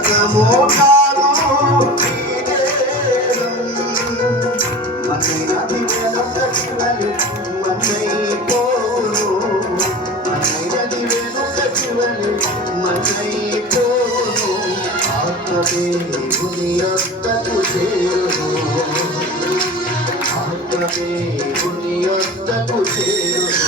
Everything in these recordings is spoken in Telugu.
శాశ్వతము కాదు మనినది వెనుక చివరి మన్నైపోను మనినది వెనుక చివరి మన్నైపోను ఆత్మదేవుని యొద్దకు చేరును ఆత్మదేవుని యొద్దకు చేరును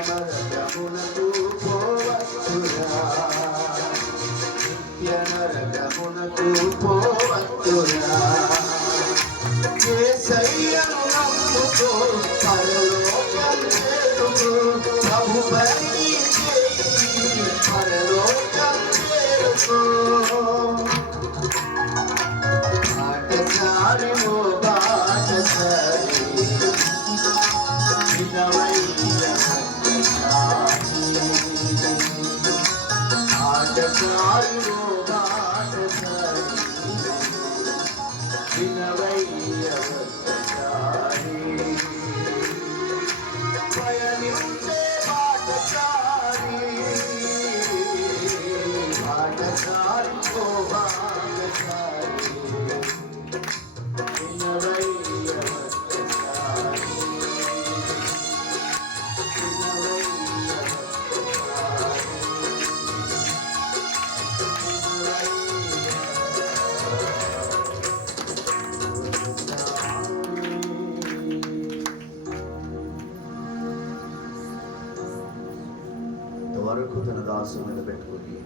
నిత్య పోవచ్చురా. నిత్య నరకమునకు పోవచ్చురా. యేసయ్యను నమ్ముకో, పరలోకం చేరుకో. ప్రభుపై చేయి, పరలోకం బాటసారి వరకు తన దాసు మీద పెట్టుకుని